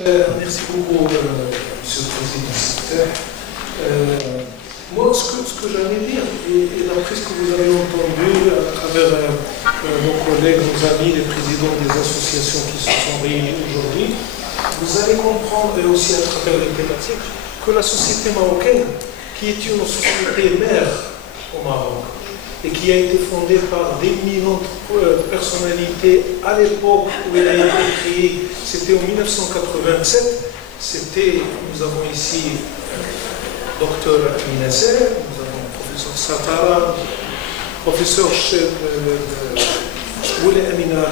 Merci beaucoup, Monsieur le Président. Moi, ce que j'allais dire, et d'après ce que vous avez entendu à travers nos collègues, nos amis, les présidents des associations qui se sont réunis aujourd'hui, vous allez comprendre, et aussi à travers les thématiques, que la société marocaine, qui est une société mère au Maroc, et qui a été fondée par d'éminentes personnalités à l'époque où elle a été créée, c'était en 1987. Nous avons ici docteur Amin Nasser, nous avons le professeur Satara, professeur Oulé Amina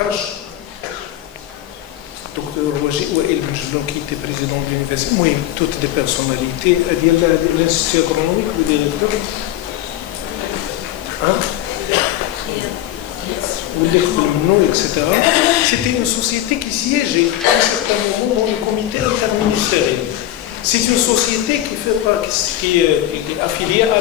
Harj, docteur Waji Ouail Benjelloun qui était président de l'université, moi, toutes des personnalités, l'Institut agronomique, le directeur. Etc. C'était une société qui siégeait à un certain moment dans le comité interministériel. C'est une société qui est affiliée à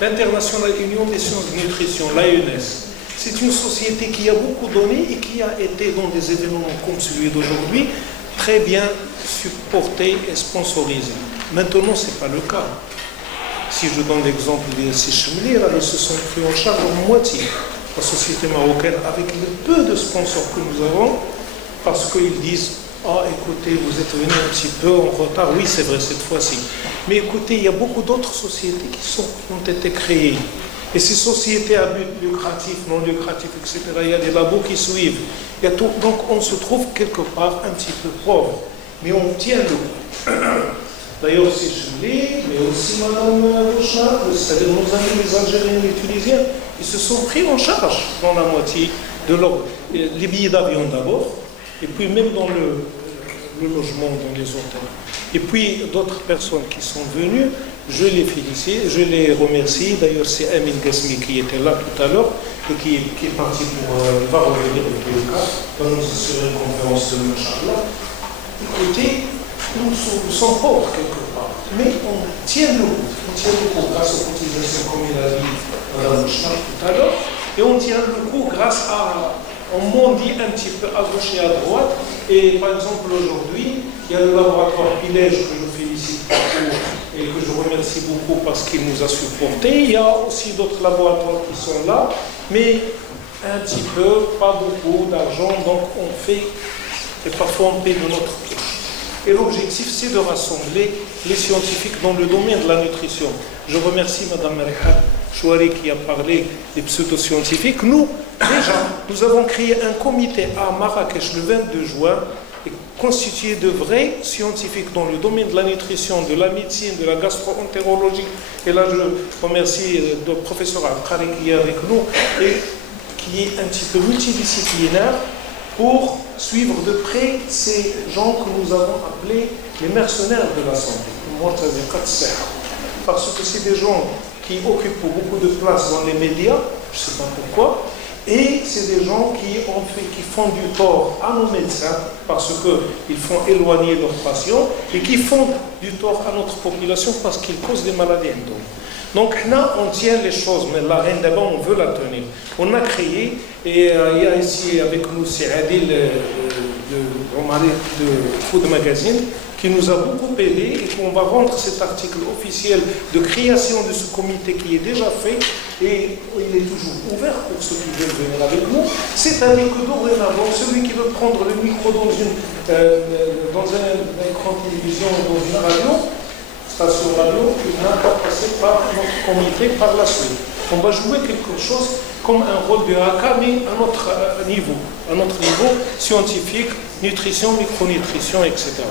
l'International Union des sciences de nutrition, l'ANS. C'est une société qui a beaucoup donné et qui a été dans des événements comme celui d'aujourd'hui très bien supportée et sponsorisée. Maintenant, ce n'est pas le cas. Si je donne l'exemple des Sichemlir, ils se sont pris en charge en moitié, la société marocaine, avec le peu de sponsors que nous avons, parce qu'ils disent « Ah, écoutez, vous êtes venus un petit peu en retard. » Oui, c'est vrai cette fois-ci. Mais écoutez, il y a beaucoup d'autres sociétés qui ont été créées. Et ces sociétés à but lucratif, non lucratif, etc., il y a des labos qui suivent. Il y a tout. Donc on se trouve quelque part un petit peu pauvre. Mais on tient le coup. D'ailleurs, c'est Chimli, mais aussi Mme Bouchard, c'est-à-dire nos amis les Algériens et les Tunisiens, ils se sont pris en charge dans la moitié de les billets d'avion d'abord, et puis même dans le logement, dans les hôtels. Et puis d'autres personnes qui sont venues, je les félicite, je les remercie. D'ailleurs, c'est Amin Gasmi qui était là tout à l'heure et qui est parti va revenir dans tous les cas, va nous assurer une conférence de Inch'Allah. Écoutez, nous sommes pauvres quelque part, mais on tient le coup. On tient le coup grâce aux cotisations, comme il a dit Mme Bouchard tout à l'heure, et on tient le coup grâce à, on mendie un petit peu à gauche et à droite. Et par exemple, aujourd'hui, il y a le laboratoire Pilège que je félicite beaucoup et que je remercie beaucoup parce qu'il nous a supportés. Il y a aussi d'autres laboratoires qui sont là, mais un petit peu, pas beaucoup d'argent, donc on fait, et parfois on paie de notre poche. Et l'objectif, c'est de rassembler les scientifiques dans le domaine de la nutrition. Je remercie Mme Mariha Chouari qui a parlé des pseudo-scientifiques. Nous, déjà, nous avons créé un comité à Marrakech le 22 juin, constitué de vrais scientifiques dans le domaine de la nutrition, de la médecine, de la gastro-entérologie. Et là, je remercie le professeur Al-Khari qui est avec nous et qui est un petit peu multidisciplinaire pour suivre de près ces gens que nous avons appelés les mercenaires de la santé, parce que c'est des gens qui occupent beaucoup de place dans les médias, je ne sais pas pourquoi, et c'est des gens qui font du tort à nos médecins parce qu'ils font éloigner leurs patients et qui font du tort à notre population parce qu'ils causent des maladies endogènes. Donc là, on tient les choses, mais la reine d'abord, on veut la tenir. On a créé, et il y a ici avec nous, c'est Adil de Food Magazine, qui nous a beaucoup aidé et qu'on va rendre cet article officiel de création de ce comité qui est déjà fait, et il est toujours ouvert pour ceux qui veulent venir avec nous. C'est-à-dire que dorénavant, celui qui veut prendre le micro dans un écran de télévision ou dans une radio, station radio, il n'a pas passé par notre comité par la suite. On va jouer quelque chose comme un rôle de haka, mais à notre niveau scientifique, nutrition, micronutrition, etc.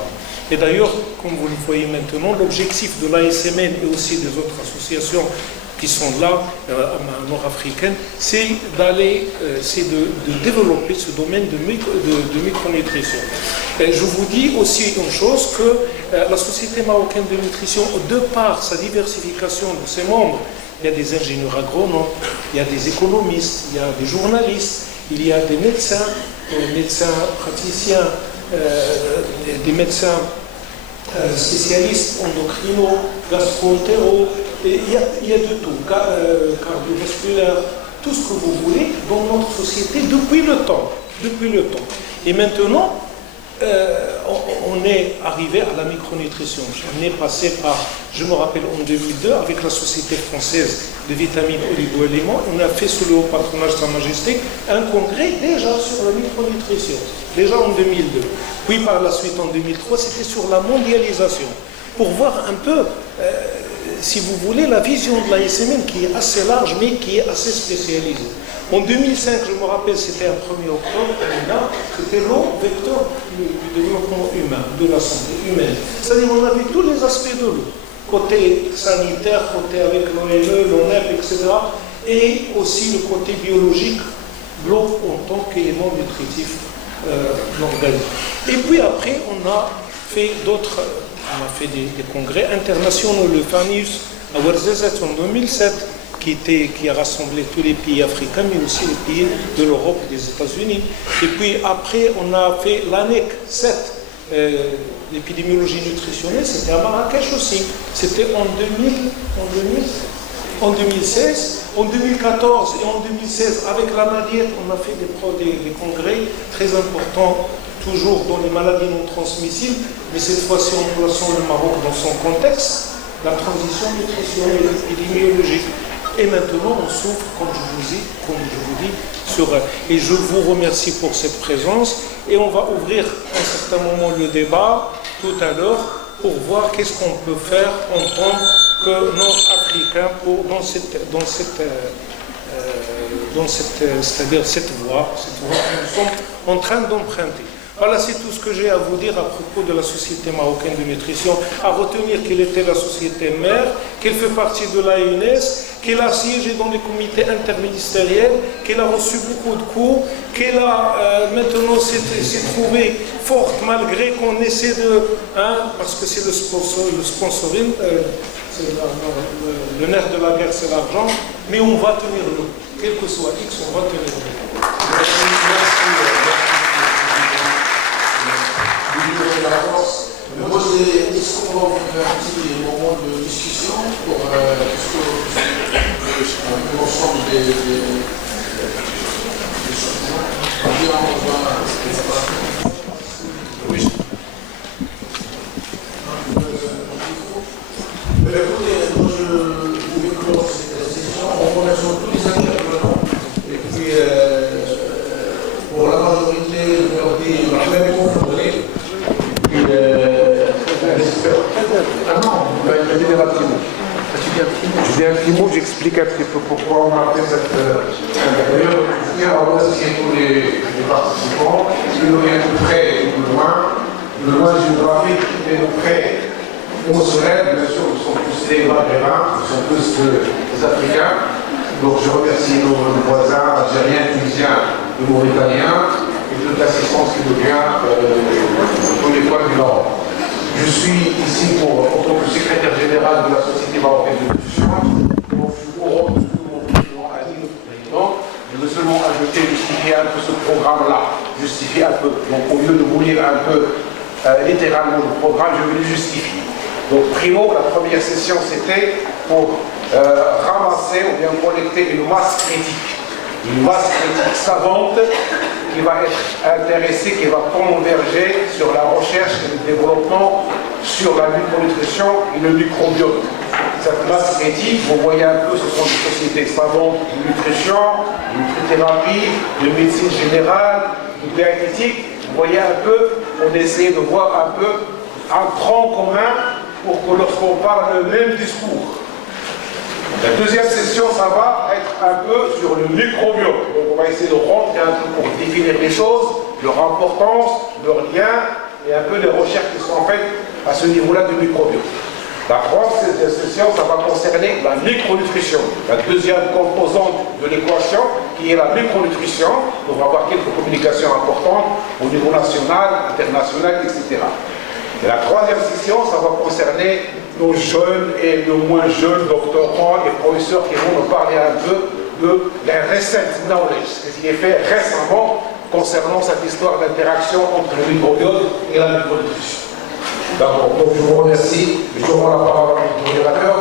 Et d'ailleurs, comme vous le voyez maintenant, l'objectif de l'ASMN et aussi des autres associations qui sont là, nord-africaines, c'est de développer ce domaine de micronutrition. Et je vous dis aussi une chose, que la Société marocaine de nutrition, de par sa diversification de ses membres, il y a des ingénieurs agronomes, il y a des économistes, il y a des journalistes, il y a des médecins praticiens, des médecins spécialistes endocrino, gastro-entéro, il y a de tout, cardiovasculaire, tout ce que vous voulez dans notre société depuis le temps. Et maintenant, on est arrivé à la micronutrition. On est passé par, je me rappelle en 2002, avec la Société française de vitamines oligo-éléments, on a fait sous le haut patronage de Sa Majesté un congrès déjà sur la micronutrition, déjà en 2002. Puis par la suite en 2003, c'était sur la mondialisation, pour voir un peu, si vous voulez, la vision de la SMN qui est assez large mais qui est assez spécialisée. En 2005, je me rappelle, c'était un 1er octobre, c'était l'eau vecteur du développement humain, de la santé humaine. C'est-à-dire qu'on avait tous les aspects de l'eau, côté sanitaire, côté avec l'OME, l'ONEP, etc. Et aussi le côté biologique, l'eau en tant qu'élément nutritif de l'organisme. Et puis après, on a fait d'autres, on a fait des congrès internationaux, le FANIUS à Ouarzazate en 2007, qui a rassemblé tous les pays africains, mais aussi les pays de l'Europe et des États-Unis. Et puis après, on a fait l'ANEC 7, l'épidémiologie nutritionnelle, c'était à Marrakech aussi. C'était en 2016. En 2014 et en 2016, avec la NADIET, on a fait des congrès très importants, toujours dans les maladies non transmissibles, mais cette fois-ci en plaçant le Maroc dans son contexte, la transition nutritionnelle et épidémiologique. Et maintenant, on s'ouvre, comme je vous dis, sur... Et je vous remercie pour cette présence. Et on va ouvrir à un certain moment le débat, tout à l'heure, pour voir qu'est-ce qu'on peut faire en tant que Nord-Africains c'est-à-dire cette voie que nous sommes en train d'emprunter. Voilà, c'est tout ce que j'ai à vous dire à propos de la Société marocaine de nutrition. À retenir qu'elle était la société mère, qu'elle fait partie de l'ANS, qu'elle a siégé dans les comités interministériels, qu'elle a reçu beaucoup de cours, qu'elle a maintenant s'est trouvée forte malgré qu'on essaie de... parce que c'est le sponsoring, le nerf de la guerre c'est l'argent, mais on va tenir le coup. Quel que soit X, on va tenir le coup. Moi, est-ce qu'on va faire un petit moment de discussion pour l'ensemble des oui. Écoutez, moi je vais clore cette session en remerciant tous les intervenants et puis pour la majorité, je leur dis la même confondée. Ah non, je vais dire un petit mot. Je dis un petit mot, j'explique un petit peu pourquoi on a fait cette période. Je tiens à remercier tous les participants, qui nous viennent de près ou de loin géographique, et de près émotionnel, bien sûr, ils sont tous des Maghrébins, ils sont tous des Africains. Donc je remercie nos voisins algériens, tunisiens et mauritaniens, et toute l'assistance qui nous vient de tous les coins du Nord. Je suis ici en tant que secrétaire général de la Société marocaine de nutrition. Donc, je suis au rôle de tout mon président, Ali, le président. Je veux seulement ajouter, justifier un peu ce programme-là. Justifier un peu. Donc, au lieu de vous lire un peu littéralement le programme, je vais le justifier. Donc, primo, la première session, c'était pour ramasser ou bien collecter une masse critique. Une masse critique savante qui va être intéressée, qui va converger sur la recherche et le développement sur la micronutrition et le microbiote. Cette masse critique, vous voyez un peu, ce sont des sociétés savantes de nutrition, de nutrithérapie, de médecine générale, de diététique. Vous voyez un peu, on essaie de voir un peu un tronc commun pour que lorsqu'on parle le même discours. La deuxième session, ça va être un peu sur le microbiote. Donc on va essayer de rentrer un peu pour définir les choses, leur importance, leurs liens et un peu les recherches qui sont faites à ce niveau-là du microbiote. La troisième session, ça va concerner la micronutrition, la deuxième composante de l'équation qui est la micronutrition. On va avoir quelques communications importantes au niveau national, international, etc. Et la troisième session, ça va concerner nos jeunes et nos moins jeunes doctorants et professeurs qui vont nous parler un peu de la recent knowledge, ce qui est fait récemment concernant cette histoire d'interaction entre le microbiote et la micronutrition. D'accord, donc je vous remercie. Je rends la parole à mon modérateur.